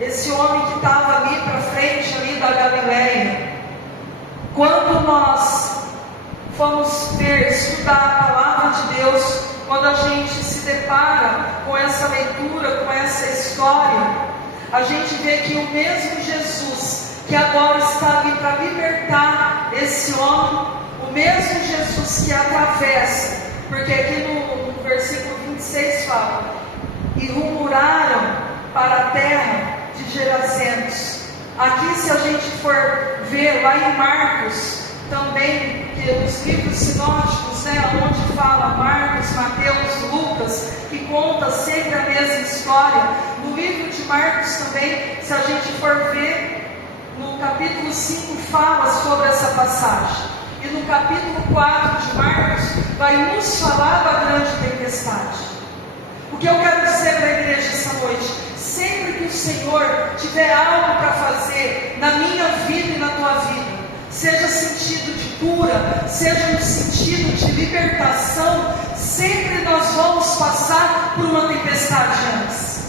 esse homem que estava ali para frente ali da Galileia. Quando nós vamos ver, estudar a palavra de Deus, quando a gente se depara com essa leitura, com essa história, a gente vê que o mesmo Jesus que agora está ali para libertar esse homem, o mesmo Jesus que atravessa, porque aqui no versículo 26 fala: e rumuraram para a terra de Gerazenos. Aqui, se a gente for ver lá em Marcos, também, que os livros sinóticos, onde fala Marcos, Mateus, Lucas, que conta sempre a mesma história. No livro de Marcos também, se a gente for ver, no capítulo 5 fala sobre essa passagem. E no capítulo 4 de Marcos vai nos falar da grande tempestade. O que eu quero dizer para a igreja essa noite: sempre que o Senhor tiver algo para fazer na minha vida e na tua vida, seja sentido de cura, seja no sentido de libertação, sempre nós vamos passar por uma tempestade antes.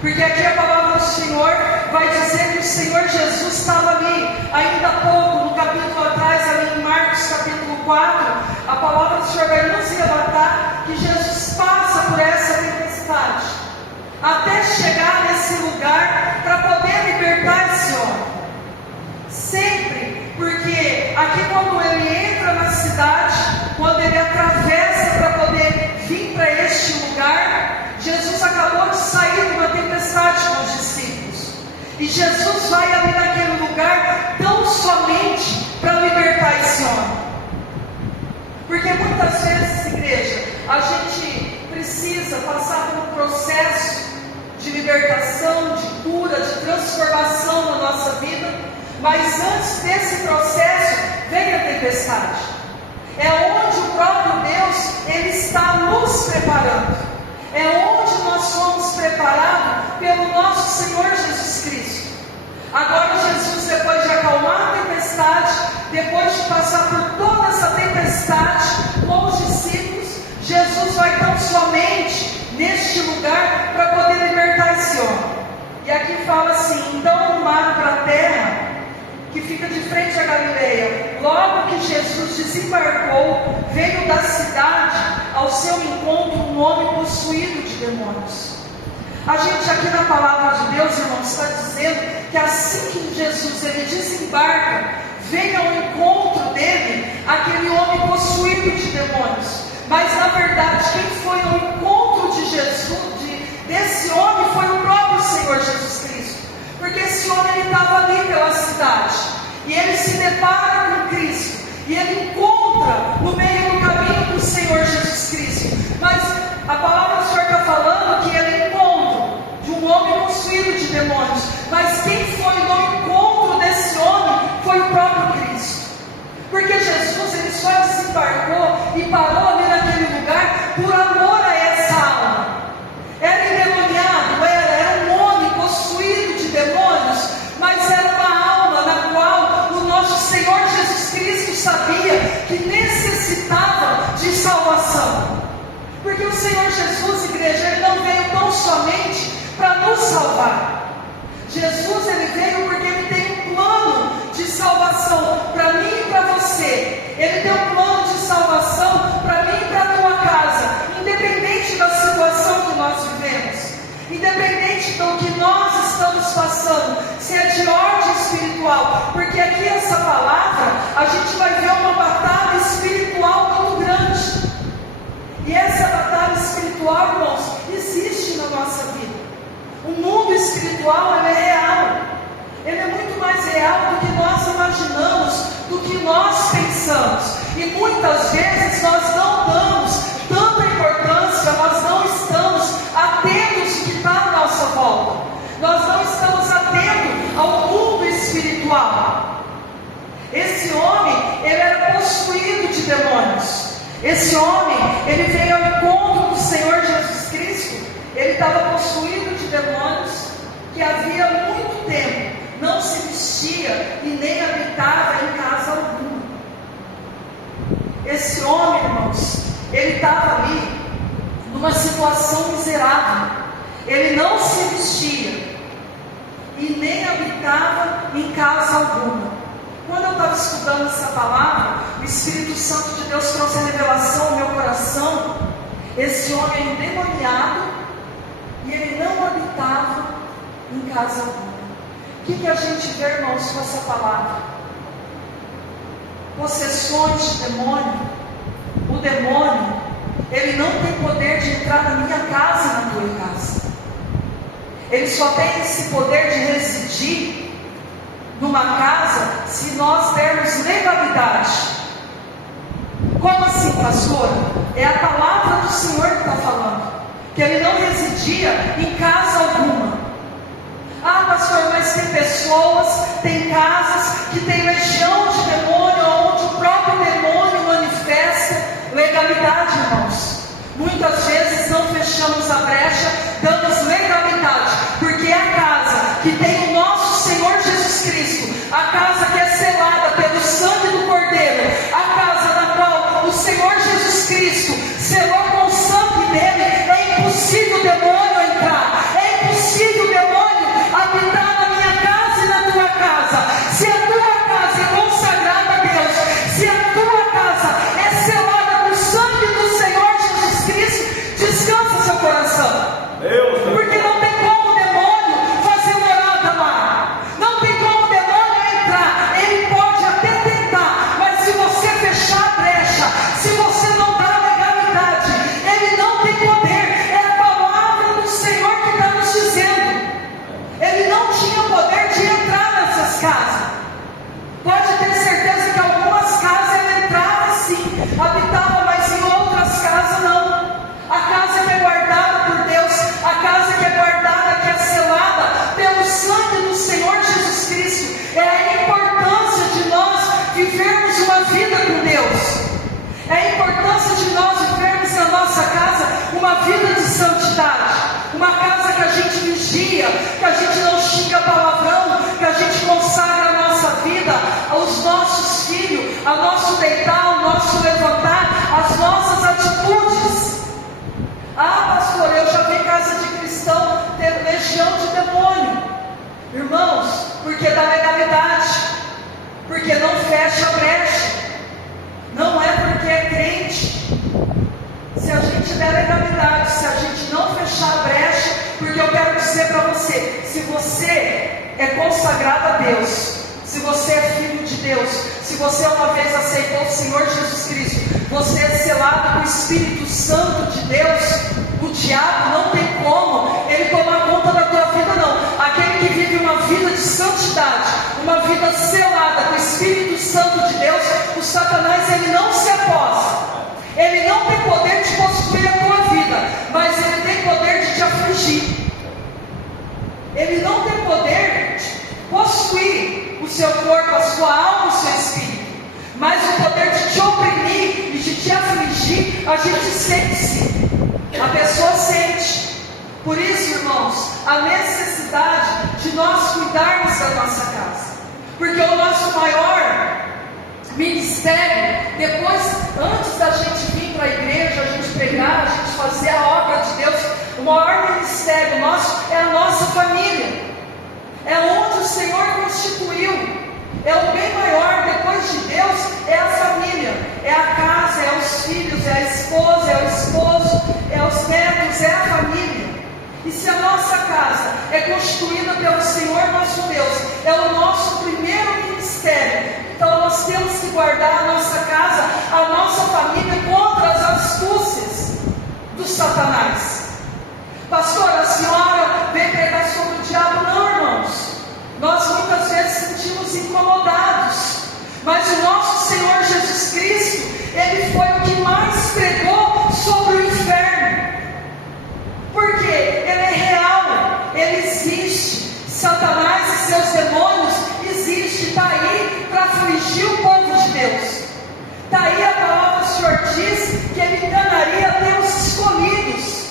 Porque aqui a palavra do Senhor vai dizer que o Senhor Jesus estava ali, ainda há pouco, no capítulo atrás, ali em Marcos capítulo 4, a palavra do Senhor vai nos relatar que Jesus passa por essa tempestade, até chegar nesse lugar para poder libertar esse homem. Sempre, porque aqui quando ele entra na cidade, quando ele atravessa para poder vir para este lugar, Jesus acabou de sair de uma tempestade com os discípulos, e Jesus vai ali naquele lugar tão somente para libertar esse homem. Porque muitas vezes, igreja, a gente precisa passar por um processo de libertação, de cura, de transformação na nossa vida, mas antes desse processo vem a tempestade. É onde o próprio Deus, Ele está nos preparando. É onde nós somos preparados pelo nosso Senhor Jesus Cristo. Agora Jesus, depois de acalmar a tempestade, depois de passar por toda essa tempestade com os discípulos, Jesus vai tão somente neste lugar para poder libertar esse homem. E aqui fala assim: então rumaram para a terra que fica de frente à Galileia. Logo que Jesus desembarcou, veio da cidade ao seu encontro um homem possuído de demônios. A gente aqui na palavra de Deus, irmãos, está dizendo que assim que Jesus ele desembarca, vem ao encontro dele aquele homem possuído de demônios. Mas na verdade, quem foi ao encontro de Jesus, desse homem, foi o próprio Senhor Jesus Cristo. Porque esse homem estava ali pela cidade, e ele se depara com Cristo, e ele encontra no meio do caminho do Senhor Jesus Cristo. Mas a palavra do Senhor está falando que ele encontra de um homem possuído de demônios. Mas quem foi no encontro desse homem foi o próprio Cristo. Porque Jesus ele só desembarcou e parou ali naquele lugar por amor a essa alma. Era endemoniado, era um homem possuído de demônios, mas era uma alma na qual o nosso Senhor Jesus Cristo sabia que necessitava de salvação. Porque o Senhor Jesus, igreja, ele não veio tão somente para nos salvar. Jesus ele veio porque ele tem um plano de salvação para mim e para você. Ele tem um plano de salvação para mim e para a tua casa, independente da situação que nós vivemos, independente do que nós estamos passando, se é de ordem espiritual. Porque aqui essa palavra, a gente vai ver uma batalha espiritual muito grande. E essa batalha espiritual, irmãos, existe na nossa vida. O mundo espiritual, ele é real. Ele é muito mais real do que nós imaginamos, do que nós pensamos. E muitas vezes nós não damos tanta importância, nós não estamos atentos ao que está à nossa volta. Nós não estamos atentos ao mundo espiritual. Esse homem, ele era possuído de demônios. Esse homem, ele veio ao encontro do Senhor Jesus Cristo. Ele estava possuído de demônios, que havia muito tempo não se vestia e nem habitava em casa alguma. Esse homem, irmãos, ele estava ali numa situação miserável. Ele não se vestia. e nem habitava em casa alguma. Quando eu estava estudando essa palavra, o Espírito Santo de Deus trouxe a revelação ao meu coração. Esse homem endemoniado, e ele não habitava em casa alguma. O que a gente vê, irmãos, com essa palavra? Possessões de demônio. O demônio, ele não tem poder de entrar na minha casa e na tua casa. Ele só tem esse poder de residir numa casa se nós dermos legalidade. Como assim, pastora? É a palavra do Senhor que está falando, que ele não residia em casa alguma. Ah, pastor, mas tem pessoas, tem casas que tem legião de demônio, onde o próprio demônio manifesta. Legalidade, irmãos. Muitas vezes não fechamos a brecha, damos legalidade, porque é a casa que tem o nosso Senhor Jesus Cristo, a casa que é selada pelo sangue do Cordeiro, a casa na qual o Senhor Jesus Cristo selou com o sangue dele. É impossível o demônio entrar, é impossível o demônio habitar na minha casa e na tua casa. Se a tua casa é consagrada a Deus, se a tua casa é selada com o sangue do Senhor Jesus Cristo, descansa seu coração. Porque não tem como o demônio fazer morada lá. Não tem como o demônio entrar. Ele pode até tentar, mas se você fechar a brecha, se você não dá legalidade, ele não tem poder. É a palavra do Senhor que está nos dizendo. Ele não tinha poder de entrar nessas casas. Pode ter certeza que algumas casas ele entrava sim, habitava, mas em outras casas não. A casa que é guardada por Deus, a casa que é guardada, que é selada pelo sangue do Senhor Jesus Cristo. É a importância de nós vivermos uma vida com Deus. É a importância de nós vivermos na nossa casa uma vida de santidade. Uma casa que a gente vigia, que a gente não xinga palavrão, que a gente consagra a nossa vida, os nossos filhos, o nosso deitar, o nosso levantar, as nossas atitudes. Ah, pastor, eu já vi casa de cristão ter legião de demônio. Irmãos, porque dá legalidade, porque não fecha a brecha, não é porque é crente. Se a gente der legalidade, se a gente não fechar a brecha, porque eu quero dizer para você, se você é consagrado a Deus, se você é filho de Deus, se você uma vez aceitou o Senhor Jesus Cristo, você é selado com o Espírito Santo de Deus, o diabo não tem como ele tomar conta da tua vida não. Aquele que vive uma vida de santidade, uma vida selada com o Espírito Santo de Deus, o Satanás ele não se aposta. Ele não tem poder de possuir a tua vida, mas ele tem poder de te afligir. Ele não tem poder de possuir o seu corpo, a sua alma, o seu espírito, mas o poder de te oprimir e de te afligir, a gente sente-se. A pessoa sente. Por isso, irmãos, a necessidade de nós cuidarmos da nossa casa, porque o nosso maior ministério, depois, antes da gente vir para a igreja, a gente pregar, a gente fazer a obra de Deus, o maior ministério nosso é a nossa família, é onde o Senhor constituiu, é o bem maior, depois de Deus, é a família, é a casa, é os filhos, é a esposa, é o esposo, é os netos, é a família. E se a nossa casa é constituída pelo Senhor nosso Deus, é o nosso primeiro ministério, então nós temos que guardar a nossa casa, a nossa família contra as astúcias do Satanás. Pastor, a senhora vem pregar sobre o diabo? Não, irmãos. Nós muitas vezes sentimos incomodados, mas o nosso Senhor Jesus Cristo, Ele foi o que mais pregou sobre o inferno, porque Ele é real, Ele existe. Satanás e seus demônios existem, está aí para afligir o povo de Deus. Está aí a palavra do Senhor diz que Ele enganaria até os escolhidos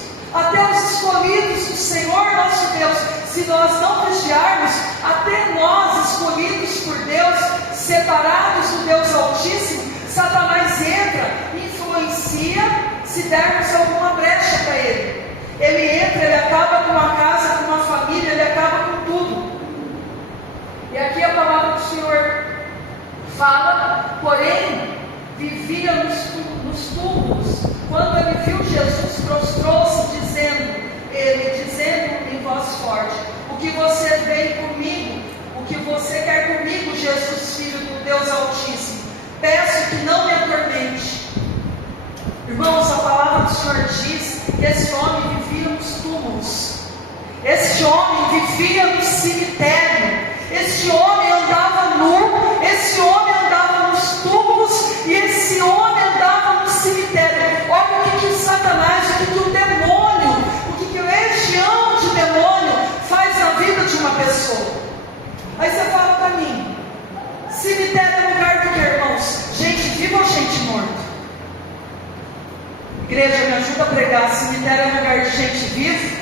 do Senhor nosso Deus. Se nós não vigiarmos, até nós escolhidos por Deus, separados do Deus Altíssimo, Satanás entra, influencia, se dermos alguma brecha para ele. Ele entra, ele acaba com uma casa, com uma família, ele acaba com tudo. nos túmulos, quando ele viu Jesus, prostrou-se, dizendo em voz forte: o que você vem comigo? O que você quer comigo, Jesus, Filho do Deus Altíssimo? Peço que não me atormente. Irmãos, a palavra do Senhor diz que esse homem vivia nos túmulos. Este homem vivia no cemitério. Este homem andava nu. Esse homem andava nos túmulos. E esse homem andava no cemitério. Olha o que Satanás, o que o demônio, o que legião de demônio faz na vida de uma pessoa. Aí você fala para mim: cemitério é lugar do que, irmãos? Gente viva ou gente morta? Igreja, me ajuda a pregar. Cemitério é lugar de gente viva?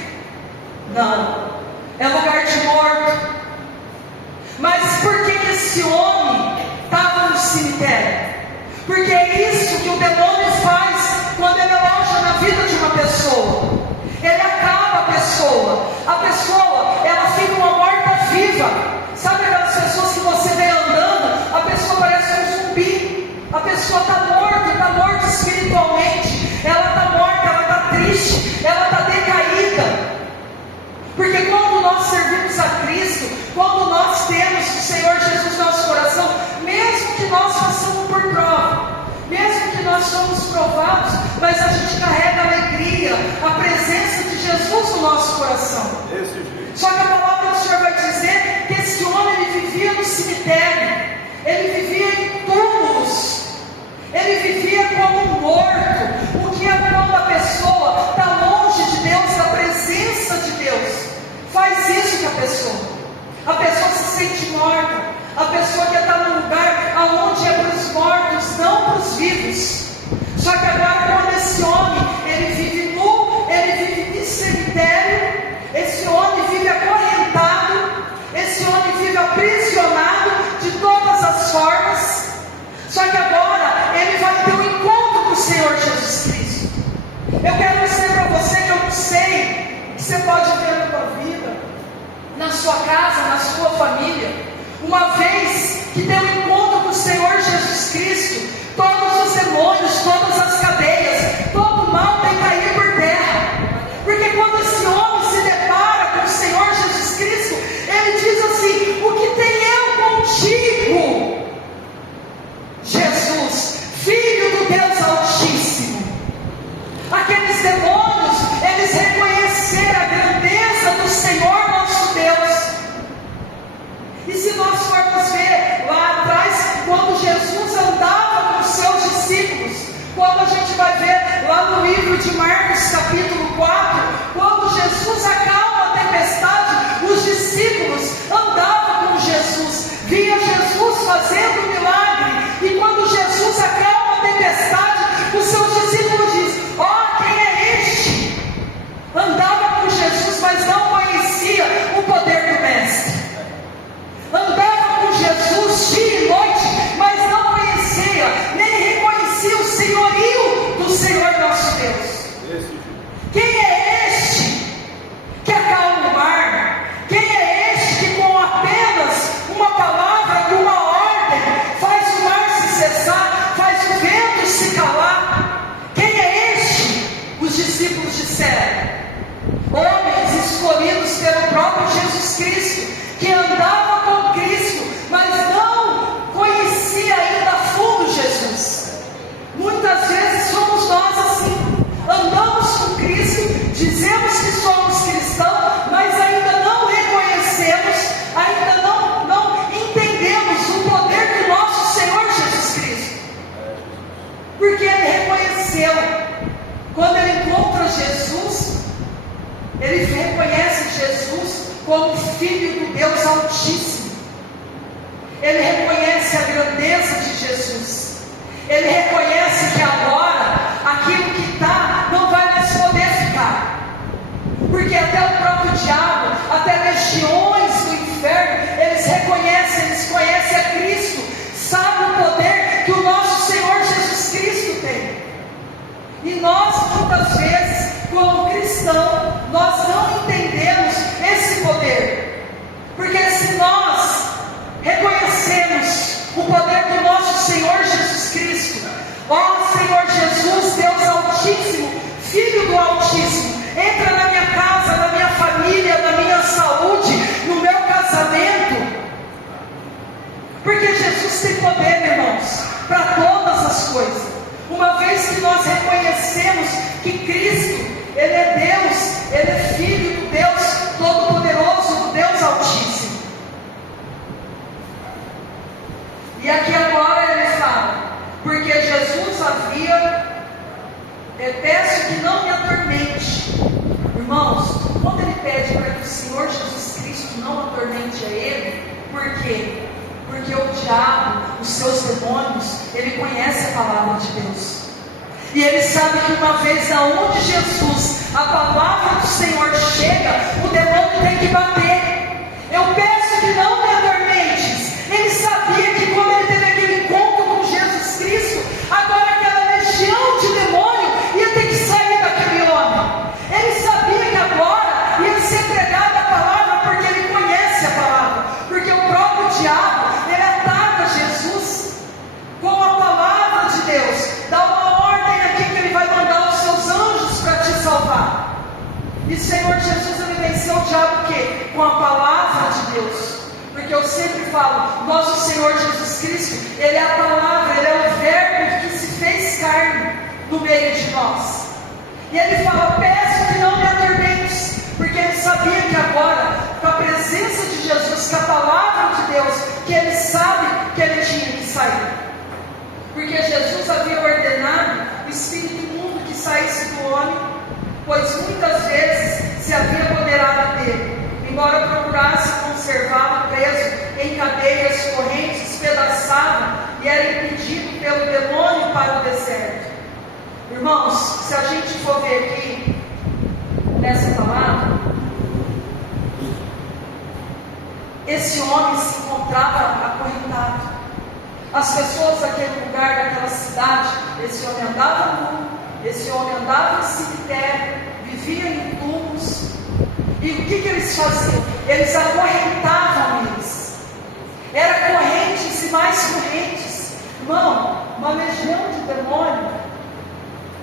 Não, é lugar de morto. Mas por que esse homem estava no cemitério? Porque é isso que o demônio faz quando ele aloja na vida de uma pessoa. Ele acaba a pessoa. A pessoa, ela fica uma morta-viva. Sabe aquelas pessoas que você vê andando, a pessoa parece um zumbi. A pessoa está morta espiritualmente. Ela está morta, ela está triste, ela está decaída. Porque quando nós servimos a Cristo, quando nós temos o Senhor Jesus no nosso coração, mesmo que nós passamos por prova, mesmo que nós somos provados, mas a gente carrega a alegria, a presença de Jesus no nosso coração. Só que a palavra do Senhor vai dizer que esse homem, ele vivia no cemitério, ele vivia em túmulos, ele vivia como um morto. O que é quando a pessoa está longe de Deus, da presença de Deus? Faz isso com a pessoa se sente morta. A pessoa quer estar num lugar onde é para os mortos, não para os vivos. Só que agora, quando esse homem, ele vive nu, ele vive em cemitério, esse homem vive acorrentado, esse homem vive aprisionado de todas as formas. Só que agora ele vai ter um encontro com o Senhor Jesus Cristo. Eu quero dizer para você que eu não sei que você pode ver na tua vida, na sua casa, na sua família. Uma vez que tem um encontro com o Senhor Jesus Cristo, todos os demônios, todas as cadeias, todo mal tem que cair por terra. Porque quando esse homem se depara com o Senhor Jesus Cristo, ele diz assim: o que tem eu contigo, Jesus, Filho do Deus Altíssimo? Aqueles demônios, eles reconheceram a grandeza do Senhor nosso Deus. E se nós formos ver lá atrás, quando Jesus andava com os seus discípulos, quando a gente vai ver lá no livro de Marcos capítulo 4, quando Jesus acalma a tempestade, os discípulos andavam com Jesus, via Jesus fazendo milagre. E quando Jesus acalma a tempestade, os seus discípulos dizem: ó, quem é este? Andava com Jesus, mas não conhecia o poder do Mestre. Andava com Jesus dia e noite, mas não conhecia, nem reconhecia o senhorio do Senhor nosso Deus. Quem é este que acalma o mar? Quem é este que com apenas uma palavra, com uma ordem, faz o mar se cessar, faz o vento se calar? Quem é este? Os discípulos disseram: homens escolhidos pelo próprio Jesus Cristo, que andava com Cristo, mas não conhecia ainda a fundo Jesus. Muitas vezes somos nós assim, andamos com Cristo, dizemos que somos cristãos, mas ainda não reconhecemos, ainda não entendemos o poder do nosso Senhor Jesus Cristo. Porque ele reconheceu, quando ele encontra Jesus, ele reconhece Jesus como Filho do Deus Altíssimo. Ele reconhece a grandeza de Jesus. Ele reconhece que agora aquilo que está não vai mais poder ficar. Porque até o próprio diabo, até legiões do inferno, eles reconhecem, eles conhecem a Cristo, sabem o poder que o nosso Senhor Jesus Cristo tem. E nós, muitas vezes, como cristãos, nós não entendemos esse poder. Porque se nós reconhecemos o poder do nosso Senhor Jesus Cristo, ó Senhor, coisas. Uma vez que nós reconhecemos que Cristo, Ele é Deus, Ele é Filho do Deus Todo-Poderoso, do Deus Altíssimo. E aqui agora ele fala, porque Jesus havia, peço que não me atormente. Irmãos, quando ele pede para que o Senhor Jesus Cristo não atormente a ele, por quê? Porque o diabo, os seus demônios, ele conhece a palavra de Deus. E ele sabe que uma vez aonde Jesus, a palavra do Senhor chega, o demônio tem que bater. Eu peço que não me atormentes. Ele sabia que quando ele teve aquele encontro com Jesus Cristo, agora aquela legião de demônio ia ter que sair daquele homem. Ele sabia que agora ia ser pregada a palavra, porque ele conhece a palavra. Porque o próprio diabo, ele ataca Jesus com a palavra de Deus. Dá uma ordem aqui que ele vai mandar os seus anjos para te salvar. E o Senhor Jesus, ele venceu o diabo o quê? Com a palavra de Deus. Porque eu sempre falo, nosso Senhor Jesus Cristo, Ele é a palavra, Ele é o verbo que se fez carne no meio de nós. E Ele fala, peço que não me atormentes, porque Ele sabia que agora, com a presença de Jesus, com a palavra de Deus, que Ele sabe que Ele tinha que sair. Porque Jesus havia ordenado o espírito imundo que saísse do homem, pois muitas vezes se havia apoderado dele. Embora procurasse conservá-lo preso em cadeias, correntes, despedaçado, e era impedido pelo demônio para o deserto. Irmãos, se a gente for ver aqui, nessa palavra, esse homem se encontrava acorrentado. As pessoas daquele lugar, daquela cidade, esse homem andava nu, esse homem andava em cemitério, vivia em túmulos. E o que eles faziam? Eles acorrentavam eles. Era correntes e mais correntes. Irmão, uma legião de demônio.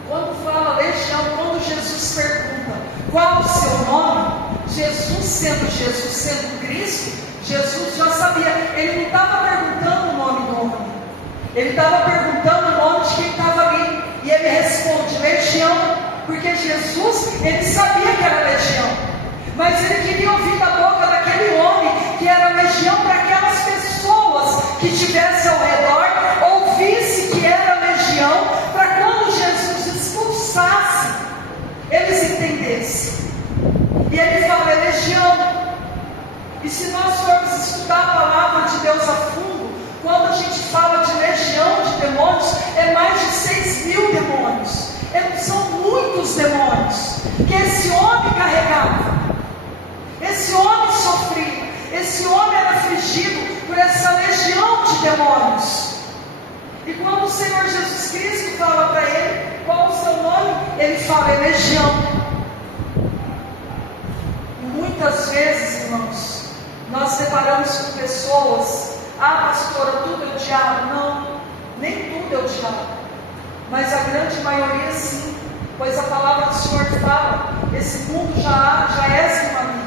Quando fala legião, quando Jesus pergunta qual o seu nome, Jesus sendo Cristo, Jesus já sabia. Ele não estava perguntando o nome do homem. Ele estava perguntando o nome de quem estava ali. E ele responde, legião. Porque Jesus, ele sabia que era legião. Mas ele queria ouvir da boca daquele homem que era legião, para aquelas pessoas que estivessem ao redor, ouvisse que era legião, para quando Jesus expulsasse, eles entendessem. E ele fala, é legião. E se nós formos estudar a palavra de Deus a fundo, quando a gente fala de legião de demônios, é mais de 6.000 demônios. São muitos demônios que esse homem carregava. Esse homem sofria, esse homem era afligido por essa legião de demônios. E quando o Senhor Jesus Cristo fala para ele qual o seu nome, ele fala, é legião. E muitas vezes, irmãos, nós deparamos com pessoas, pastora, tudo é o diabo. Não, nem tudo é o diabo, mas a grande maioria sim, pois a palavra do Senhor fala, esse mundo já é de um amigo.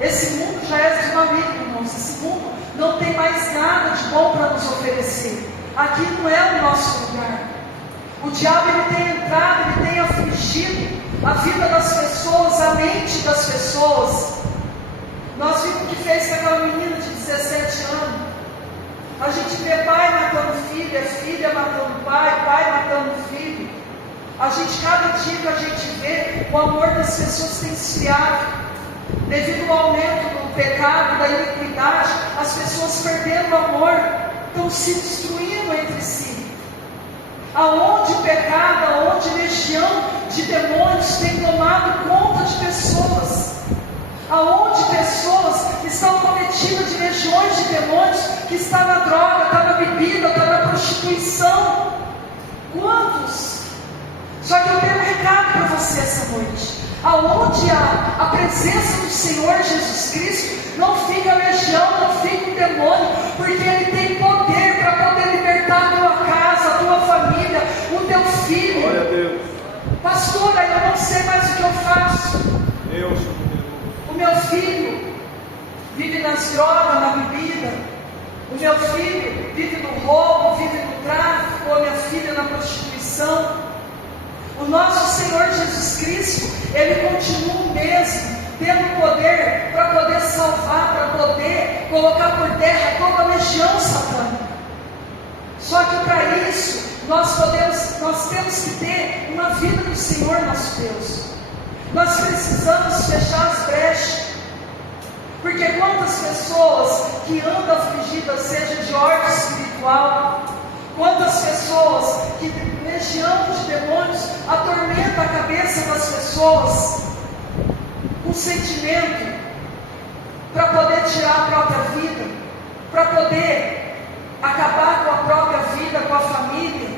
Esse mundo já é de um amigo, irmãos. Esse mundo não tem mais nada de bom para nos oferecer. Aqui não é o nosso lugar. O diabo, ele tem entrado, ele tem afligido a vida das pessoas, a mente das pessoas. Nós vimos o que fez com aquela menina de 17 anos. A gente vê pai matando filha matando pai matando filho. A gente, cada dia que a gente vê, o amor das pessoas tem esfriado. Devido ao aumento do pecado, da iniquidade, as pessoas perderam o amor, estão se destruindo entre si. Aonde o pecado, aonde legião de demônios tem tomado conta de pessoas, aonde pessoas estão cometidas de legiões de demônios, que está na droga, está na bebida, está na prostituição. Quantos? Só que eu tenho um recado para você essa noite. Aonde há a presença do Senhor Jesus Cristo, não fica legião, não fica um demônio, porque Ele tem poder para poder libertar a tua casa, a tua família, o teu filho. Glória a Deus. Pastora, eu não sei mais o que eu faço. Deus. O meu filho vive nas drogas, na bebida. O meu filho vive no roubo, vive no tráfico. ou a minha filha na prostituição. O nosso Senhor Jesus Cristo, Ele continua o mesmo, tendo poder para poder salvar, para poder colocar por terra toda a legião satânica. Só que para isso, nós temos que ter uma vida do Senhor nosso Deus. Nós precisamos fechar as brechas. Porque quantas pessoas que andam afligidas, seja de ordem espiritual, quantas pessoas que legião de demônios atormenta a cabeça das pessoas com sentimento para poder tirar a própria vida, para poder acabar com a própria vida, com a família.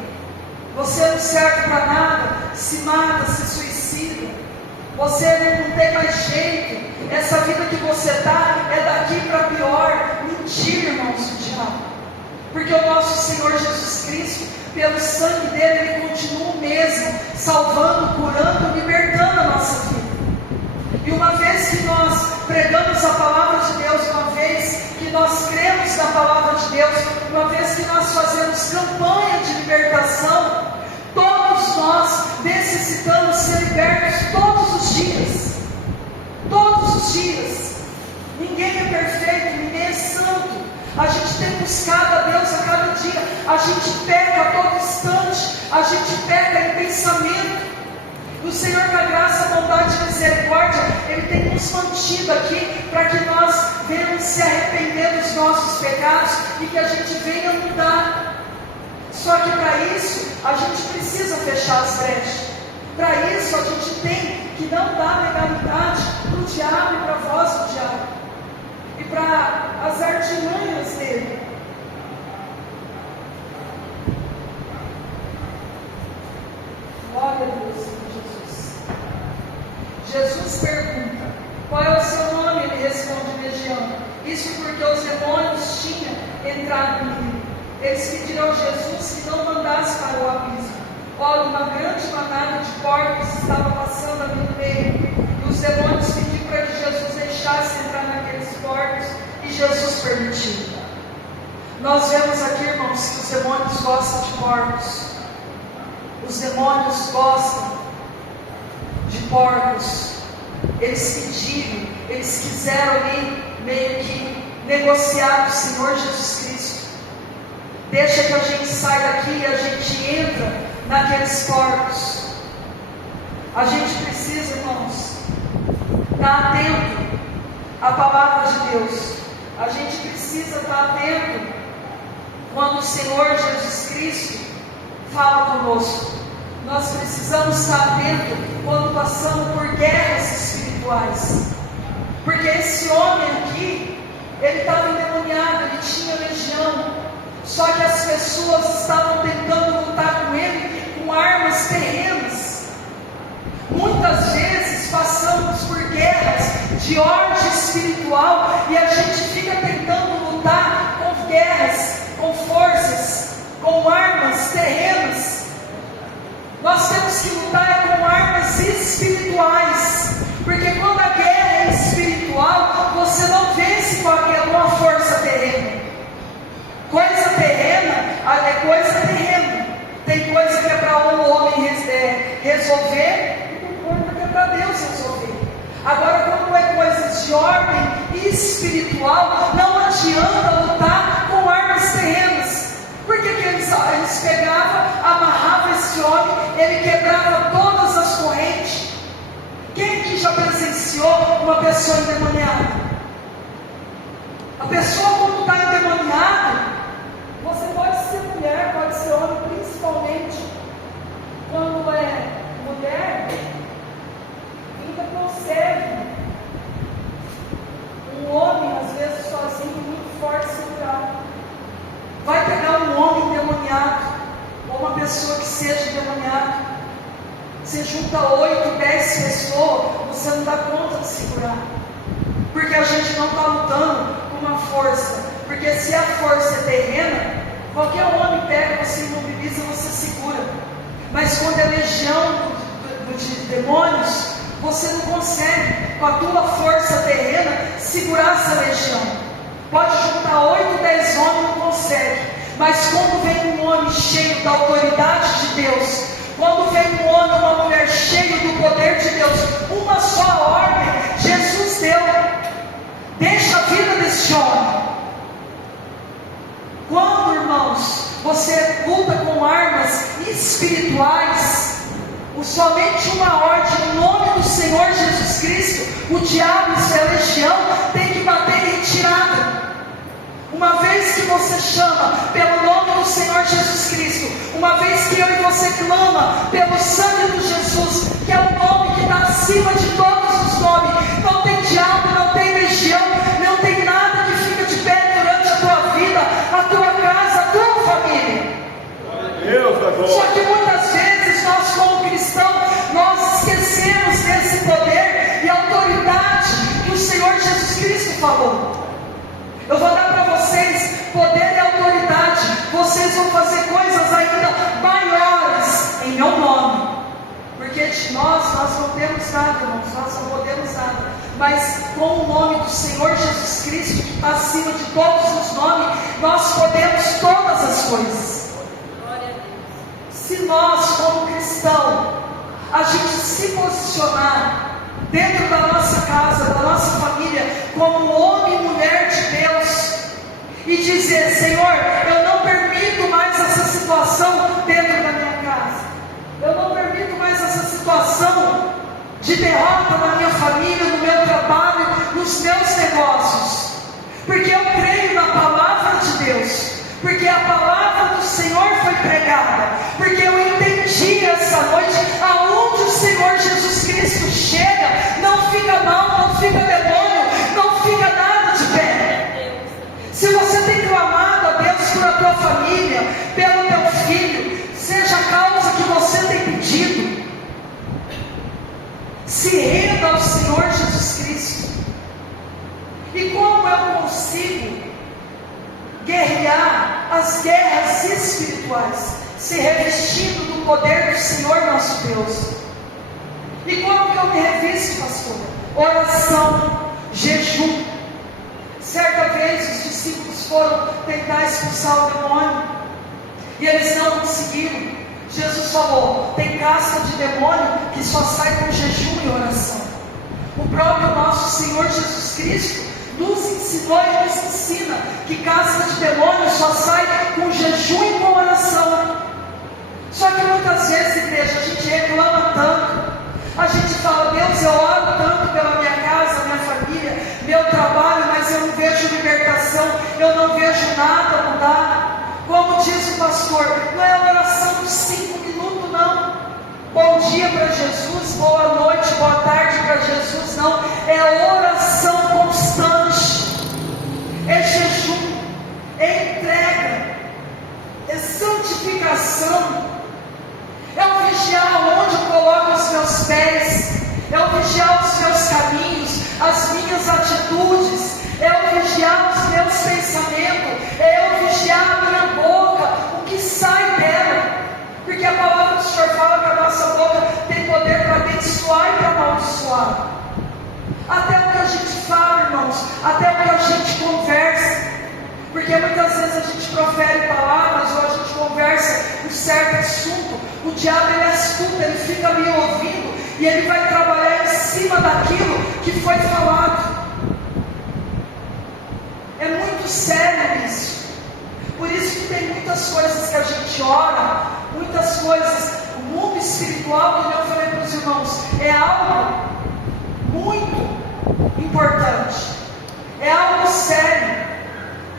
Você não serve para nada, se mata, se suicida, você não tem mais jeito, essa vida que você está é daqui para pior. Mentira, irmãos do diabo, porque o nosso Senhor Jesus Cristo, pelo sangue dele, Ele continua o mesmo, salvando, curando, libertando a nossa vida. E uma vez que nós pregamos a palavra de Deus, uma vez que nós cremos na palavra de Deus, uma vez que nós fazemos campanha de libertação, todos nós necessitamos ser libertos todos os dias. Todos os dias. Ninguém é perfeito, ninguém é santo. A gente tem buscado a Deus a cada dia. A gente peca a todo instante. A gente peca em pensamento. O Senhor da graça, bondade e misericórdia, Ele tem nos mantido aqui para que nós venhamos se arrepender dos nossos pecados e que a gente venha mudar. Só que para isso a gente precisa fechar as brechas. Para isso a gente tem que não dar legalidade para o diabo e para a voz do diabo e para as artimanhas dele. Glória a Deus, Senhor Jesus. Jesus pergunta: qual é o seu nome? Ele responde: Legião. Isso porque os demônios tinham entrado nele. Eles pediram a Jesus que não mandasse para o abismo. Ora, uma grande manada de porcos estava passando ali no meio, e os demônios pediram para que Jesus deixasse entrar naqueles porcos, e Jesus permitiu. Nós vemos aqui, irmãos, que os demônios gostam de porcos. Os demônios gostam de porcos. Eles pediram, eles quiseram ali meio que negociar com o Senhor Jesus Cristo. Deixa que a gente sai daqui e a gente entra naqueles porcos. A gente precisa, irmãos, estar atento à palavra de Deus. A gente precisa estar atento quando o Senhor Jesus Cristo fala conosco. Nós precisamos estar atentos quando passamos por guerras espirituais. Porque esse homem aqui, ele estava endemoniado, ele tinha legião. Só que as pessoas estavam tentando lutar com ele com armas terrenas. Muitas vezes passamos por guerras de ordem espiritual e a gente fica tentando lutar com guerras, com forças, com armas terrenas. Nós temos que lutar com armas espirituais, porque quando a guerra é espiritual, você não vence com uma força terrena. Coisa terrena é coisa terrena. Tem coisa que é para um homem resolver e tem coisa que é para Deus resolver. Agora, quando é coisas de ordem espiritual, não adianta lutar com armas terrenas. Por que eles pegavam, amarravam esse homem, ele quebrava todas as correntes? Quem que já presenciou uma pessoa endemoniada? A pessoa, quando está endemoniada, você pode ser mulher, pode ser homem, principalmente quando é mulher, ainda consegue um homem, às vezes sozinho, muito forte, segurar. Vai pegar um homem endemoniado, ou uma pessoa que seja endemoniada, você junta 8, 10 pessoas, você não dá conta de segurar, porque a gente não está lutando com uma força. Porque se a força é terrena, qualquer homem pega, você imobiliza, você segura. Mas quando é legião de demônios, você não consegue, com a tua força terrena, segurar essa legião. Pode juntar 8, 10 homens, não consegue. Mas quando vem um um homem cheio da autoridade de Deus, quando vem um homem, uma mulher cheio do poder de Deus, uma só ordem Jesus deu: deixa a vida desse homem. Quando, irmãos, você luta com armas espirituais, somente uma ordem, em nome do Senhor Jesus Cristo, o diabo e sua legião tem que bater em retirada. Uma vez que você chama pelo nome do Senhor Jesus Cristo, uma vez que eu e você clama pelo sangue de Jesus, que é o nome que está acima de todos os nomes, não tem diabo, não tem legião, não tem nada que fica de pé durante a tua vida, a tua casa, a tua família. Só que muitas vezes nós, como cristãos, nós esquecemos desse poder e autoridade que o Senhor Jesus Cristo falou. Eu vou dar para vocês poder e autoridade. Vocês vão fazer coisas ainda maiores em meu nome. Porque de nós não temos nada, irmãos. Nós não podemos nada. Mas com o nome do Senhor Jesus Cristo, que está acima de todos os nomes, nós podemos todas as coisas. Se nós, como cristão, a gente se posicionar dentro da nossa casa, da nossa família, como homem e mulher de Deus, e dizer: Senhor, eu não permito mais essa situação dentro da minha casa, eu não permito mais essa situação de derrota na minha família, no meu trabalho, nos meus negócios, porque eu creio na palavra de Deus, porque a palavra do Senhor foi pregada, porque eu entendi essa noite aonde o Senhor Jesus Cristo chega, não fica mal, não fica demônio, não fica nada de pé. Se você tem clamado a Deus pela tua família, pelo teu filho, seja a causa que você tem pedido, se renda ao Senhor Jesus Cristo. E como eu consigo guerrear as guerras espirituais, se revestindo do poder do Senhor nosso Deus? E como que eu me revisto, pastor? Oração, jejum. Certa vez os discípulos foram tentar expulsar o demônio e eles não conseguiram. Jesus falou: tem casca de demônio que só sai com jejum e oração. O próprio nosso Senhor Jesus Cristo nos ensinou e nos ensina que casca de demônio só sai com jejum e com oração. Só que muitas vezes, igreja, a gente reclama tanto, a gente fala: Deus, eu oro tanto pela minha casa, minha família, meu trabalho, mas eu não vejo libertação, eu não vejo nada mudar. Como diz o pastor, não é oração de 5 minutos, não. Bom dia para Jesus, boa noite, boa tarde para Jesus, não. É oração constante, é jejum, é entrega, é santificação, é o vigiar onde eu coloco os meus pés, é o vigiar os meus caminhos, as minhas atitudes, é o vigiar os meus pensamentos, é o vigiar a minha boca, o que sai dela. Porque a palavra do Senhor fala que a nossa boca tem poder para abençoar e para amaldiçoar. Até o que a gente fala, irmãos, até o que a gente conversa. Porque muitas vezes a gente profere palavras ou a gente conversa um certo assunto. O diabo, ele é astuto, ele fica ali ouvindo e ele vai trabalhar em cima daquilo que foi falado. É muito sério isso. Por isso que tem muitas coisas que a gente ora, muitas coisas, o mundo espiritual, como eu falei para os irmãos, é algo muito importante, é algo sério.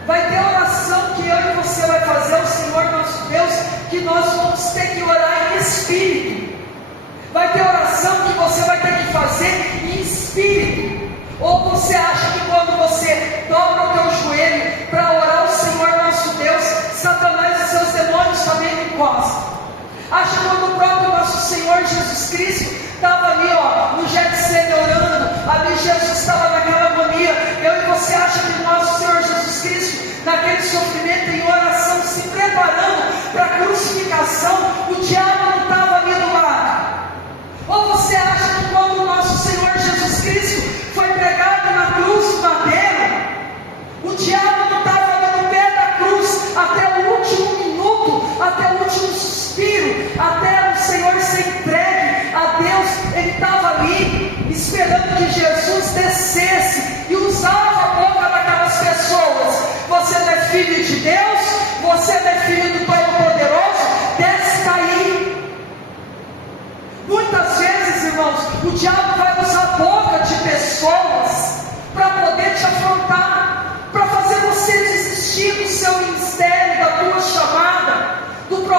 Vai ter oração que eu e você vai fazer ao Senhor nosso Deus, que nós vamos ter que orar em espírito. Vai ter oração que você vai ter que fazer em espírito. Ou você acha que quando você dobra o teu joelho para orar ao Senhor nosso Deus, Satanás e seus demônios também não encostam? Acha que quando o próprio nosso Senhor Jesus Cristo estava ali, no Getsemane orando, ali Jesus estava naquela agonia, eu e você acha que o nosso Senhor Jesus Cristo, naquele sofrimento em oração, se preparando para a crucificação, o diabo não estava ali do lado? Ou você acha que quando o nosso Senhor Jesus Cristo foi pregado na cruz do madeiro, o diabo não estava ali no pé da cruz até o último minuto,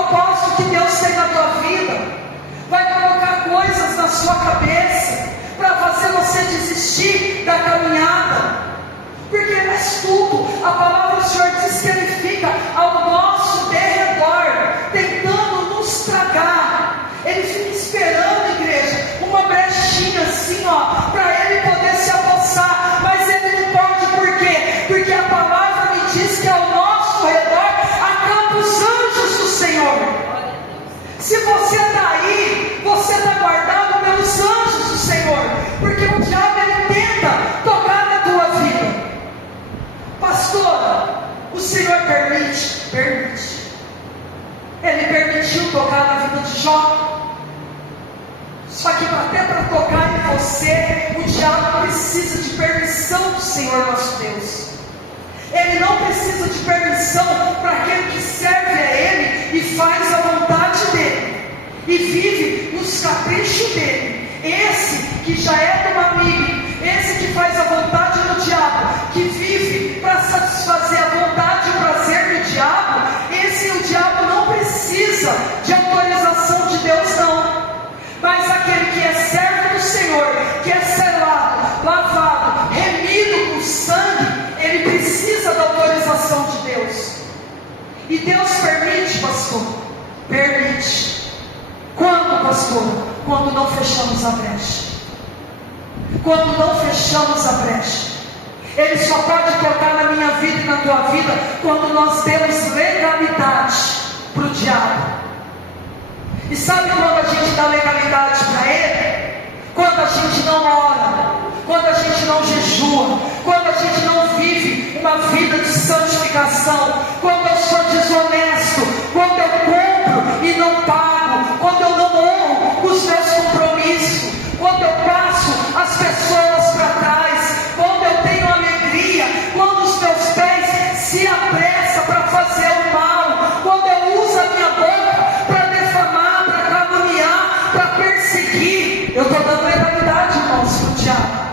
propósito que Deus tem na tua vida, vai colocar coisas na sua cabeça para fazer você desistir da caminhada, porque Ele é tudo. A palavra do Senhor diz que Ele fica ao nosso derredor, tentando nos tragar. Ele fica esperando, igreja, uma brechinha assim, ó, para Ele poder se apossar, mas Ele não pode. Por quê? Porque a palavra me diz que ao nosso redor acampa os anjos do Senhor. Se você está aí, você está guardado pelos anjos do Senhor, porque o diabo ele tenta tocar na tua vida. Pastora, o Senhor permite? Permite. Ele permitiu tocar na vida de Jó. Só que até para tocar em você, o diabo precisa de permissão do Senhor nosso Deus. Ele não precisa de permissão para aquele que serve a Ele e faz a vontade dEle, e vive nos caprichos dEle. Esse que já é do amigo, esse que faz a vontade do diabo, que vive para satisfazer a vontade e o prazer do diabo, esse o diabo não precisa de autorização de Deus não. Mas aquele que é servo do Senhor, que é selado, lavado, remido com sangue, ele precisa da autorização de Deus. E Deus permite, pastor? Permite. Quando, pastor? Quando não fechamos a brecha. Quando não fechamos a brecha. Ele só pode tocar na minha vida e na tua vida quando nós demos legalidade para o diabo. E sabe quando a gente dá legalidade para ele? Quando a gente não ora, quando a gente não jejua, quando a gente não vive uma vida de santificação, quando eu sou desonesto, quando eu compro e não pago, quando eu não honro os meus compromissos, quando eu passo as pessoas para trás, quando eu tenho alegria, quando os meus pés se apressam para fazer o mal, quando eu uso a minha boca para defamar, para caluniar, para perseguir, eu estou dando legalidade, irmãos, para o diabo.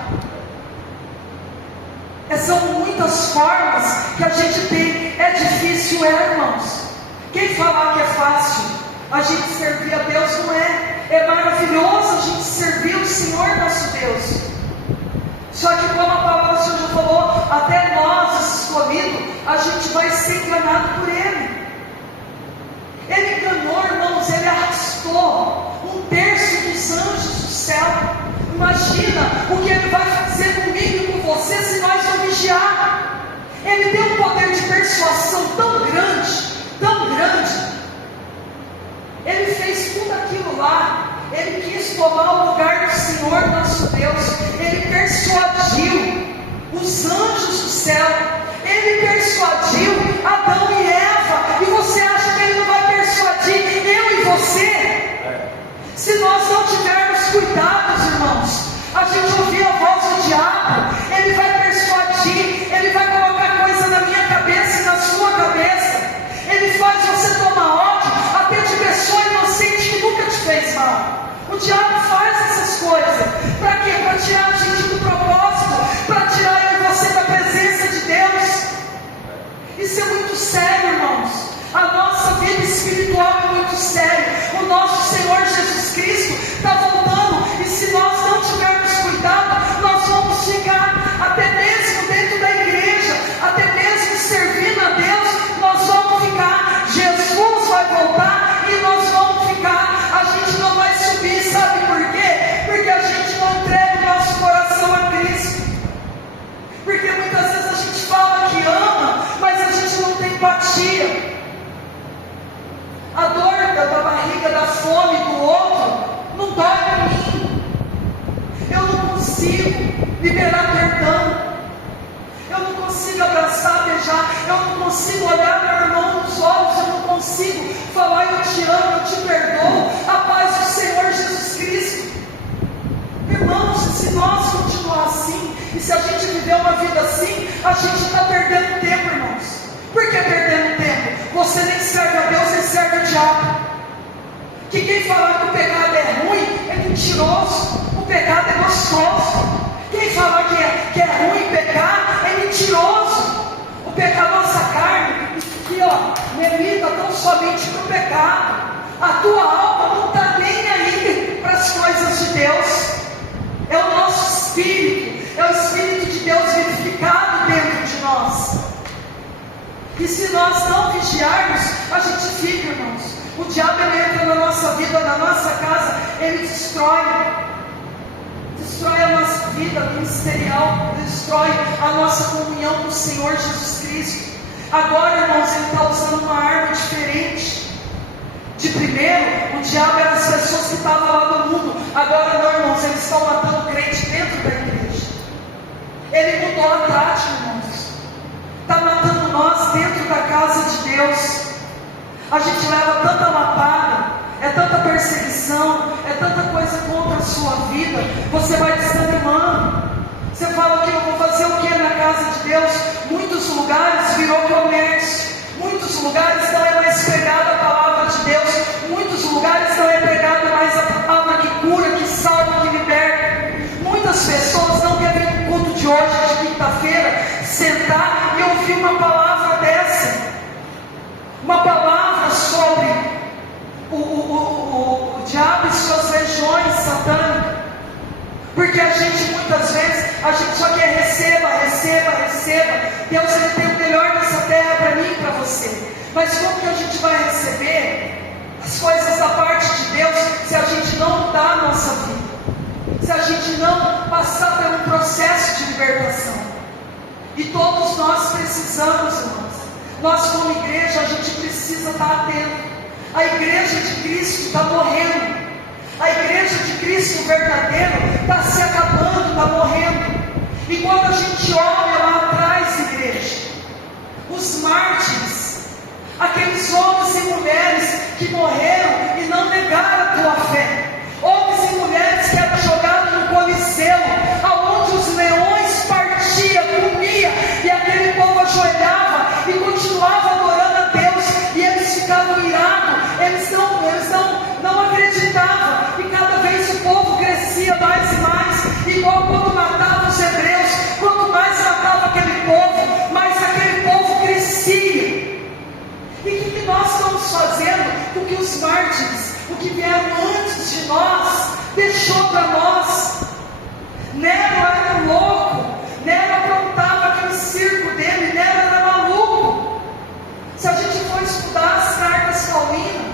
São muitas formas que a gente tem. É difícil, irmãos. Quem falar que é fácil a gente servir a Deus, não é. É maravilhoso a gente servir o Senhor nosso Deus. Só que como a palavra do Senhor já falou, até nós, os escolhidos, a gente vai ser enganado por Ele. Ele enganou, irmãos, Ele arrastou 1/3 dos anjos do céu. Imagina o que Ele vai fazer comigo e com você se nós não vigiar. Ele tem um poder de persuasão tão grande, tão grande. Ele fez tudo aquilo lá. Ele quis tomar o lugar do Senhor nosso Deus. Ele persuadiu os anjos do céu. Ele persuadiu Adão e Eva. E você acha que Ele não vai persuadir eu e você? Se nós não tivermos cuidados, irmãos, a gente ouvir a voz do diabo, ele vai persuadir, ele vai colocar coisa na minha cabeça e na sua cabeça. Ele faz você tomar ódio até de pessoa inocente que nunca te fez mal. O diabo faz essas coisas. Para quê? Para tirar a gente do propósito, para tirar eu e você da presença de Deus. Isso é muito sério, irmãos. A nossa vida espiritual é muito séria. O nosso Senhor Jesus Cristo está voltando. E se nós não tivermos cuidado, nós vamos ficar, até mesmo dentro da igreja, até mesmo servindo a Deus, nós vamos ficar. Jesus vai voltar e nós vamos ficar. A gente não vai subir, sabe por quê? Porque a gente não entrega o nosso coração a Cristo. Porque muitas vezes a gente fala que ama, mas a gente não tem empatia. A dor da barriga, da fome do outro, não dói em mim. Eu não consigo liberar perdão. Eu não consigo abraçar, beijar. Eu não consigo olhar meu irmão nos olhos. Eu não consigo falar eu te amo, eu te perdoo. A paz do Senhor Jesus Cristo. Irmãos, se nós continuar assim, e se a gente viver uma vida assim, a gente está perdendo tempo, irmãos. Por que perdendo tempo? Você nem serve a Deus, nem serve o diabo. Que quem falar que o pecado é ruim, é mentiroso. O pecado é gostoso. Quem falar que é ruim pecar, é mentiroso. O pecado, nossa carne, aqui ó, memita tão sua mente para o pecado. A tua alma não está nem aí para as coisas de Deus. É o nosso espírito, é o Espírito de Deus vivificado dentro de nós. E se nós não vigiarmos, a gente fica, irmãos. O diabo, ele entra na nossa vida, na nossa casa, ele destrói a nossa vida ministerial, destrói a nossa comunhão com o Senhor Jesus Cristo. Agora, irmãos, ele está usando uma arma diferente. De primeiro, o diabo era as pessoas que estavam lá no mundo. Agora não, irmãos, eles estão matando crente dentro da igreja. Ele mudou a tática, irmãos. Está matando nós dentro da casa de Deus. A gente leva tanta lapada, é tanta perseguição, é tanta coisa contra a sua vida. Você vai desanimando. Você fala que eu vou fazer o que na casa de Deus? Muitos lugares virou comércio. Muitos lugares não é mais pregada a palavra de Deus. Muitos lugares não é pregada mais a palavra que cura, que salva, que liberta. Muitas pessoas não querem vir no culto de hoje, de quinta-feira, sentar e ouvir uma palavra dessa. Uma palavra sobre o diabo e suas legiões satânicas. Porque a gente, muitas vezes, a gente só quer receba. Deus, ele tem o melhor nessa terra para mim e para você. Mas como que a gente vai receber as coisas da parte de Deus se a gente não mudar a nossa vida? Se a gente não passar por um processo de libertação? E todos nós precisamos, irmãos. Nós, como igreja, a gente precisa estar atento. A igreja de Cristo está morrendo. A igreja de Cristo verdadeiro está se acabando, está morrendo. E quando a gente olha lá atrás, igreja, os mártires, aqueles homens e mulheres que morreram e não negaram a tua fé, homens e mulheres que eram jogados no Coliseu, aonde os leões partiam, comiam, e aquele povo ajoelhava e continuava adorando a Deus, e eles ficavam irados, eles não acreditavam, e cada vez o povo crescia mais e mais, igual quando matava os hebreus. Quanto mais matava aquele povo, mais aquele povo crescia. E o que nós estamos fazendo? O que os mártires, o que vieram antes de nós, deixou para nós. Nero era louco, Nero aprontava aquele circo dele, Nero era maluco. Se a gente for estudar as cartas paulinas,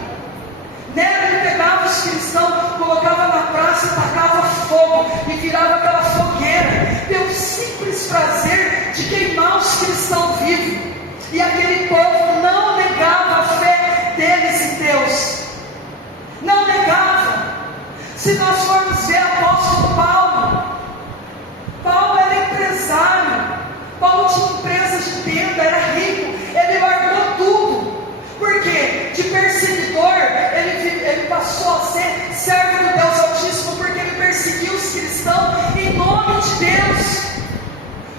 Nero, ele pegava os cristãos, colocava na praça e tacava fogo, e virava aquela fogueira, pelo simples prazer de queimar os cristãos vivos. E aquele povo não negava a fé deles em Deus, não negava. Se nós formos ver o apóstolo Paulo era empresário, Paulo tinha empresas de tenda, era rico, ele largou tudo. Por quê? De perseguidor, ele passou a ser servo do Deus Altíssimo, porque ele perseguiu os cristãos em nome de Deus.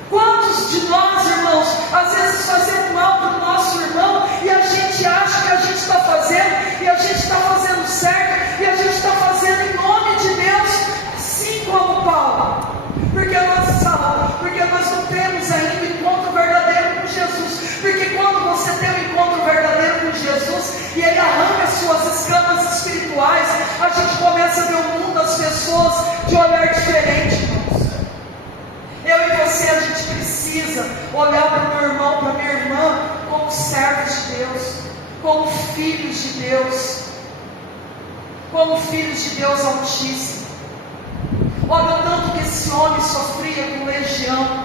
Quantos de nós, irmãos, às vezes fazemos mal para o nosso irmão, e a gente acha que a gente está fazendo, e a gente está fazendo certo, e a gente está fazendo em nome de Deus, assim como Paulo. Porque nós não temos ainda um encontro verdadeiro com Jesus. Porque quando você tem um encontro verdadeiro com Jesus, e Ele arranca as suas escamas espirituais, a gente começa a ver o mundo, as pessoas, de olhar diferente, irmãos. Eu e você, a gente precisa olhar para o meu irmão, para a minha irmã, como servos de Deus, como filhos de Deus, como filhos de Deus Altíssimo. Olha o tanto que esse homem sofria com legião,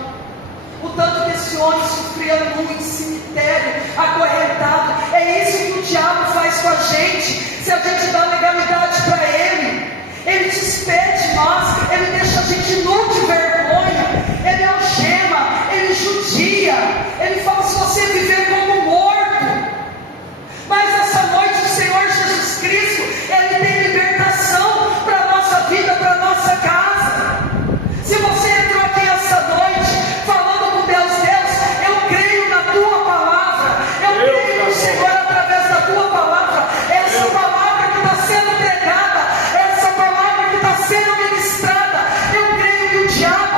o tanto que esse homem sofria muito, cemitério, acorrentado. É isso que o diabo faz com a gente. Se a gente dá legalidade para ele despede nós, ele deixa a gente nu de vergonha, ele algema, ele judia, ele fala: se você viver como morto. Mas essa noite o Senhor Jesus Cristo, Ele tem libertação para a nossa vida, para a nossa casa. Se você entrou aqui essa noite falando com Deus, eu creio na Tua palavra, eu creio no Senhor através da Tua palavra, essa palavra que está sendo pregada, essa palavra que está sendo ministrada, eu creio que o diabo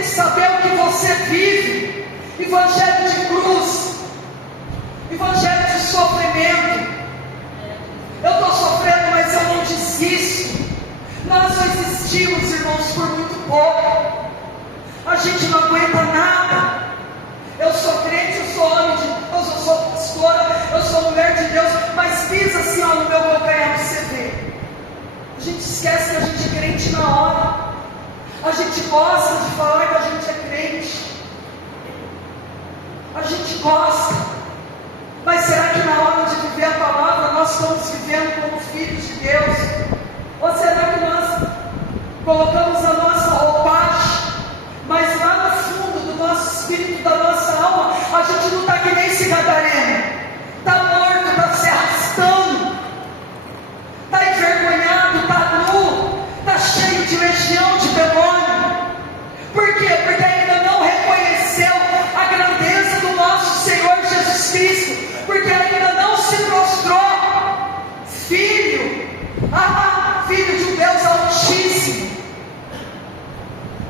tem que saber o que você vive. Evangelho de cruz, evangelho de sofrimento. Eu estou sofrendo, mas eu não desisto. Nós não existimos, irmãos, por muito pouco. A gente não aguenta nada. Eu sou crente, eu sou homem de Deus, eu sou pastora, eu sou mulher de Deus, mas pisa assim, ó, no meu calcanhar para você ver. A gente esquece que a gente é crente na hora. A gente gosta de falar que a gente é crente. A gente gosta. Mas será que na hora de viver a palavra nós estamos vivendo como filhos de Deus? Ou será que nós colocamos a nossa roupagem, mas lá no fundo do nosso espírito, da nossa alma, a gente não está que nem esse gadareno, está morto, está se arrastando, está envergonhado, está nu, está cheio de legião de demônio. Por quê? Porque ainda não reconheceu a grandeza do nosso Senhor Jesus Cristo, porque ainda não se prostrou filho de um Deus Altíssimo.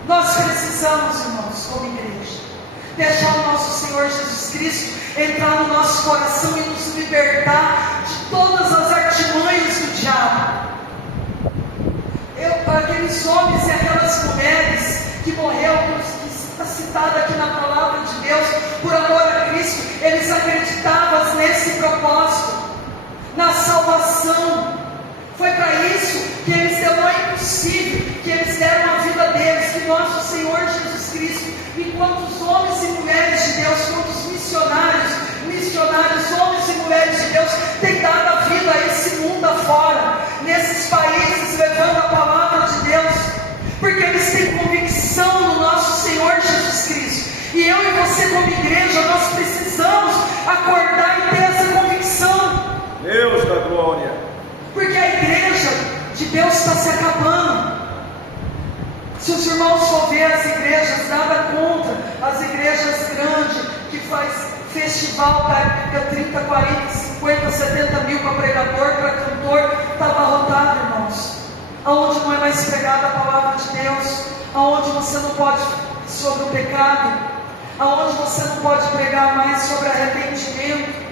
Nós precisamos, irmãos, como igreja, deixar o nosso Senhor Jesus Cristo entrar no nosso coração e nos libertar de todas as artimanhas do diabo. Aqueles homens e aquelas mulheres que morreram, que está citado aqui na palavra de Deus, por amor a Cristo, eles acreditavam nesse propósito, na salvação. Foi para isso que eles deram o impossível, que eles deram a vida deles, que nosso Senhor Jesus Cristo, enquanto os homens e mulheres de Deus, quanto os missionários, homens e mulheres de Deus, têm dado a vida a esse mundo afora, nesses países, levando a palavra de Deus, porque eles têm convicção no nosso Senhor Jesus Cristo. E eu e você, como igreja, nós precisamos acordar e ter essa convicção. Deus da glória. Porque a igreja de Deus está se acabando. Se os irmãos for ver as igrejas, nada contra as igrejas grandes, que faz festival, pega 30, 40, 50, 70 mil para pregador, para cantor, está abarrotado, irmãos. Aonde não é mais pregada a palavra de Deus, aonde você não pode sobre o pecado, aonde você não pode pregar mais sobre arrependimento.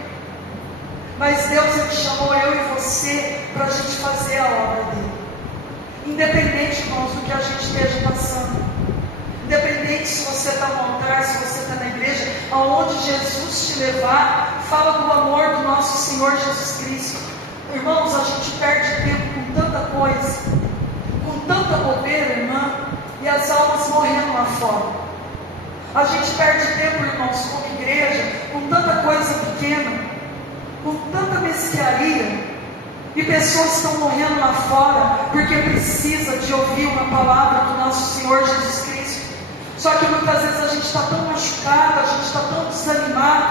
Mas Deus, Ele chamou eu e você para a gente fazer a obra dele. Independente, irmãos, do que a gente esteja passando. Independente se você está no altar, se você está na igreja, aonde Jesus te levar, fala do amor do nosso Senhor Jesus Cristo. Irmãos, a gente perde tempo com tanta coisa, com tanta bobeira, irmã, e as almas morrendo lá fora. A gente perde tempo, irmãos, como igreja, com tanta coisa pequena, com tanta mesquiaria, e pessoas estão morrendo lá fora porque precisa de ouvir uma palavra do nosso Senhor Jesus Cristo. Só que muitas vezes a gente está tão machucado, a gente está tão desanimado,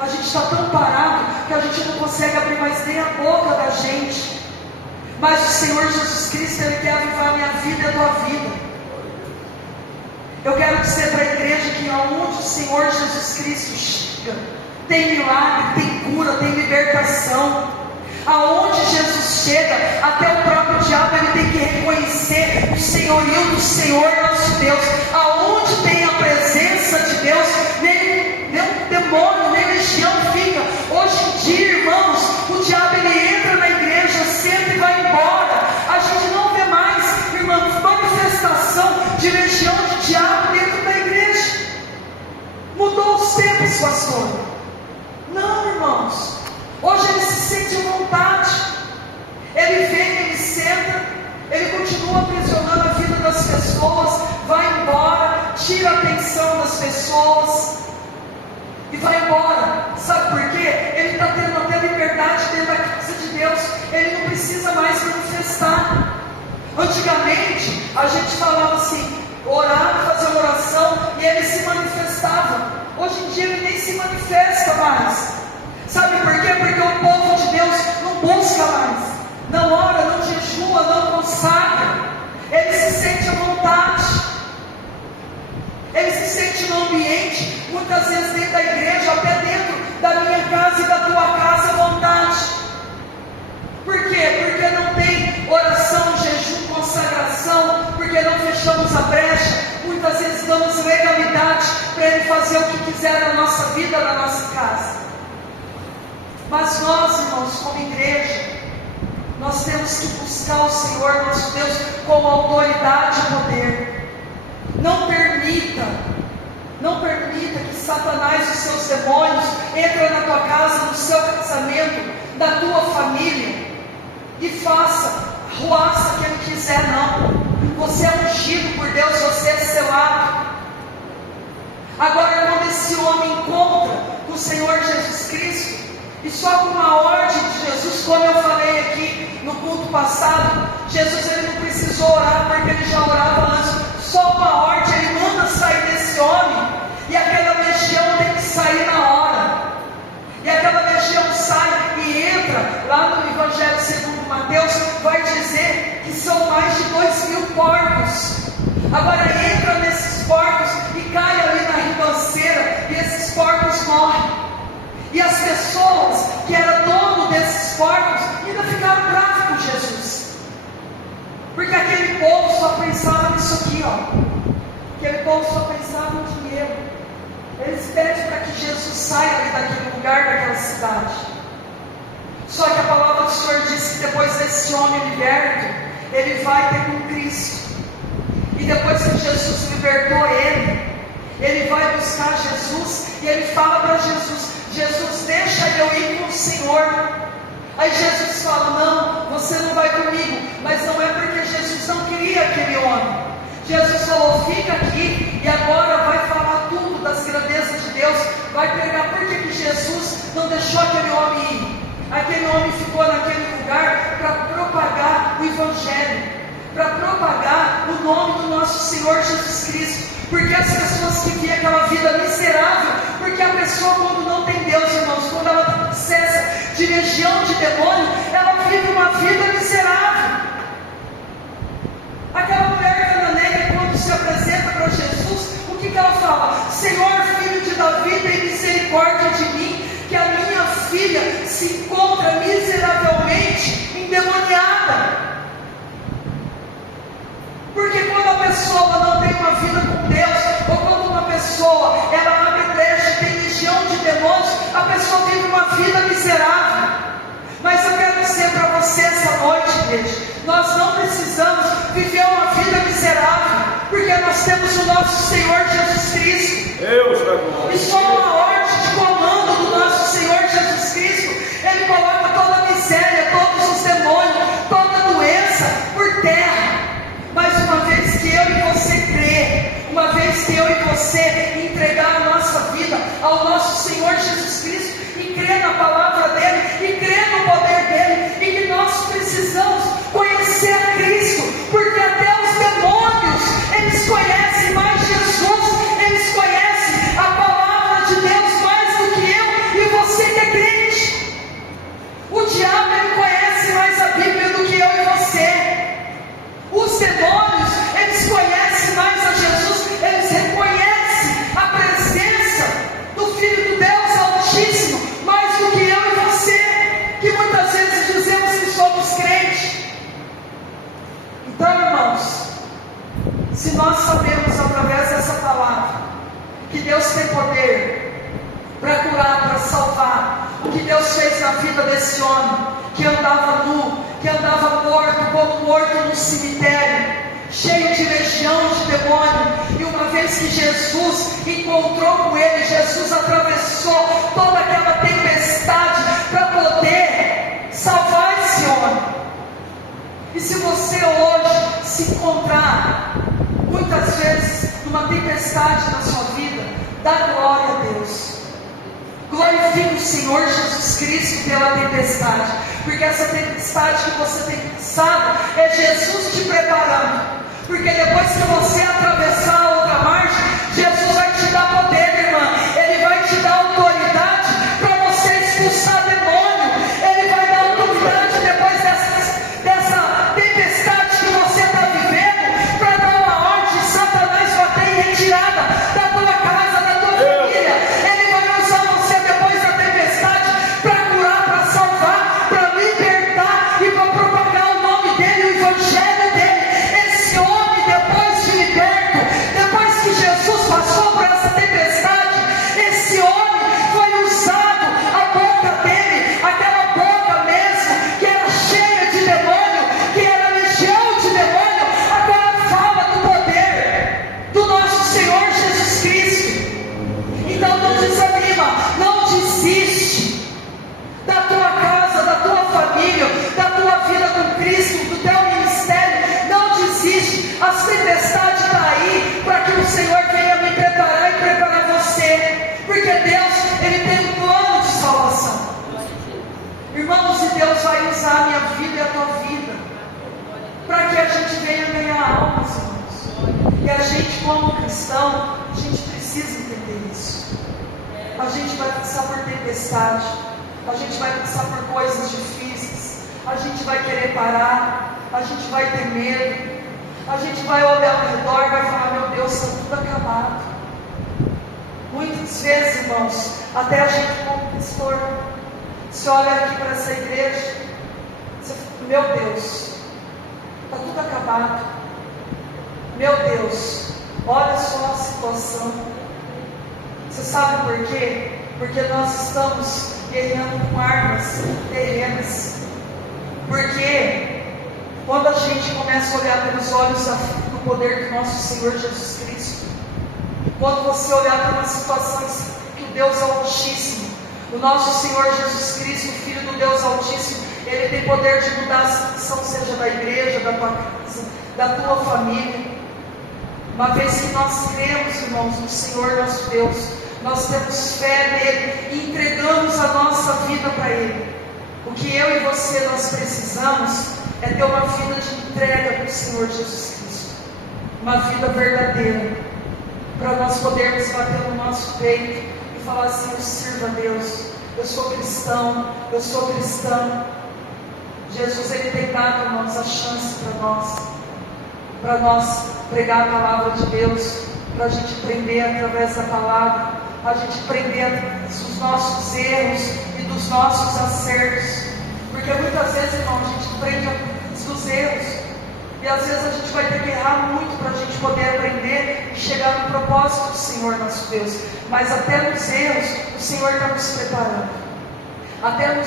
a gente está tão parado que a gente não consegue abrir mais nem a boca da gente. Mas o Senhor Jesus Cristo, Ele quer avivar a minha vida e a tua vida. Eu quero dizer para a igreja que aonde o Senhor Jesus Cristo chega, tem milagre, tem cura, tem libertação. Aonde Jesus chega, até o próprio diabo ele tem que reconhecer o senhorio do Senhor nosso Deus. Aonde tem a presença de Deus, nem demônio, nem legião fica. Hoje em dia, irmãos, o diabo ele entra na igreja, senta e vai embora. A gente não vê mais, irmãos, manifestação de legião de diabo dentro da igreja. Mudou os tempos, pastor. Não, irmãos. Hoje ele se sente à vontade. Ele vem, ele senta, ele continua aprisionando a vida das pessoas, vai embora, tira a atenção das pessoas e vai embora. Sabe por quê? Ele está tendo até liberdade dentro da casa de Deus. Ele não precisa mais manifestar. Antigamente a gente falava assim, orar, fazer uma oração, e ele se manifestava. Hoje em dia ele nem se manifesta mais. Sabe por quê? Porque o povo de Deus não busca mais, não ora, não jejua, não consagra. Ele se sente à vontade, ele se sente no ambiente, muitas vezes dentro da igreja, até dentro da minha casa e da tua casa, à vontade. Por quê? Porque não tem oração, jejum, consagração, porque não fechamos a brecha. Muitas vezes damos fazer o que quiser na nossa vida, na nossa casa. Mas nós, irmãos, como igreja, nós temos que buscar o Senhor nosso Deus com autoridade e poder. Não permita que Satanás e os seus demônios entrem na tua casa, no seu casamento, na tua família, e faça, arruaça quem quiser, não. Você é ungido por Deus, você é selado. Agora, quando esse homem encontra o Senhor Jesus Cristo, e só com uma ordem de Jesus, como eu falei aqui no culto passado, Jesus ele não precisou orar, porque ele já orava antes. Só uma ordem, ele manda sair desse homem, e aquela legião tem que sair na hora. E aquela legião sai e entra. Lá no Evangelho segundo Mateus vai dizer que são mais de 2.000 porcos. Agora entra nesses porcos e cai ali na ribanceira, e esses porcos morrem. E as pessoas que eram dono desses porcos ainda ficaram bravos com Jesus, porque aquele povo só pensava nisso aqui, aquele povo só pensava no dinheiro. Eles pedem para que Jesus saia ali daquele lugar, daquela cidade. Só que a palavra do Senhor diz que depois desse homem liberto, ele vai ter com Cristo. E depois que Jesus libertou ele vai buscar Jesus, e ele fala para Jesus: Jesus, deixa eu ir com o Senhor. Aí Jesus fala: não, você não vai comigo. Mas não é porque Jesus não queria aquele homem. Jesus falou: fica aqui, e agora vai falar tudo das grandezas de Deus, vai pregar por que Jesus não deixou aquele homem ir. Aquele homem ficou naquele lugar para propagar o Evangelho, para propagar o nome do nosso Senhor Jesus Cristo. Porque as pessoas que vivem aquela vida miserável, porque a pessoa, quando não tem Deus, irmãos, quando ela cessa de legião de demônio, ela vive uma vida miserável. Aquela mulher cananeia, quando se apresenta para Jesus, o que ela fala? Senhor, filho de Davi, tem misericórdia de mim, que a minha filha se encontra miseravelmente endemoniada. Porque quando a pessoa não tem uma vida com Deus, ou quando uma pessoa ela abre brecha e tem legião de demônios, a pessoa vive uma vida miserável. Mas eu quero dizer para você essa noite, igreja, nós não precisamos viver uma vida miserável, porque nós temos o nosso Senhor Jesus Cristo. E só uma ordem de comando do nosso Senhor Jesus Cristo, Ele coloca toda a miséria, todos os demônios, toda a doença por terra. Mas uma vez que eu e você crer, uma vez que eu e você entregar a nossa vida ao nosso Senhor Jesus Cristo, e crer na palavra dEle, e crer no poder dEle, e que nós precisamos conhecer a Cristo, porque até os demônios, eles conhecem mais Jesus, eles conhecem a palavra de Deus mais do que eu e você que é crente. O diabo, ele conhece mais a Bíblia do que eu e você. Os demônios, eles conhecem mais a Jesus, eles reconhecem a presença do Filho do Deus Altíssimo, mais do que eu e você, que muitas vezes dizemos que somos crentes. Então, irmãos, se nós sabemos através dessa palavra, que Deus tem poder para curar, para salvar, o que Deus fez na vida desse homem, que andava nu, que andava morto, como morto no cemitério, cheio de legião de demônio, e uma vez que Jesus encontrou com ele, Jesus atravessou toda aquela tempestade para poder salvar esse homem. E se você hoje se encontrar muitas vezes numa tempestade na sua vida, dá glória a Deus. Glorifique o Senhor Jesus Cristo pela tempestade, porque essa tempestade que você tem passado é Jesus te preparando, porque depois que você atravessar a outra margem, Jesus vai te dar poder, irmã, Ele vai te dar autoridade para você expulsar demônio, Ele vai dar autoridade depois dessa tempestade que você está vivendo, para dar uma ordem de Satanás bater em retirada da tua casa, da tua família. Ele vai usar você depois da tempestade para curar, para salvar, para libertar e para propagar o nome dEle, o Evangelho dEle. Esse homem, depois de liberto, gente, como cristão, a gente precisa entender isso. A gente vai passar por tempestade, a gente vai passar por coisas difíceis, a gente vai querer parar, a gente vai ter medo, a gente vai olhar ao redor e vai falar: meu Deus, está tudo acabado. Muitas vezes, irmãos, até a gente como pastor, se olha aqui para essa igreja, você fala: meu Deus, está tudo acabado. Meu Deus, olha só a situação. Você sabe por quê? Porque nós estamos guerreando com armas terrenas. Porque quando a gente começa a olhar pelos olhos do poder do nosso Senhor Jesus Cristo, quando você olhar para uma situação que o Deus Altíssimo, o nosso Senhor Jesus Cristo, o Filho do Deus Altíssimo, Ele tem poder de mudar a situação, seja da igreja, da tua casa, da tua família. Uma vez que nós cremos, irmãos, no Senhor nosso Deus, nós temos fé nele e entregamos a nossa vida para Ele. O que eu e você nós precisamos é ter uma vida de entrega para o Senhor Jesus Cristo, uma vida verdadeira, para nós podermos bater no nosso peito e falar assim: eu sirvo a Deus, eu sou cristão, eu sou cristã. Jesus, Ele tem dado, irmãos, a chance para nós pregar a palavra de Deus, para a gente aprender através da palavra, a gente aprender dos nossos erros e dos nossos acertos, porque muitas vezes, irmão, a gente aprende dos erros, e às vezes a gente vai ter que errar muito para a gente poder aprender e chegar no propósito do Senhor nosso Deus. Mas até nos erros, o Senhor está nos preparando. Até nos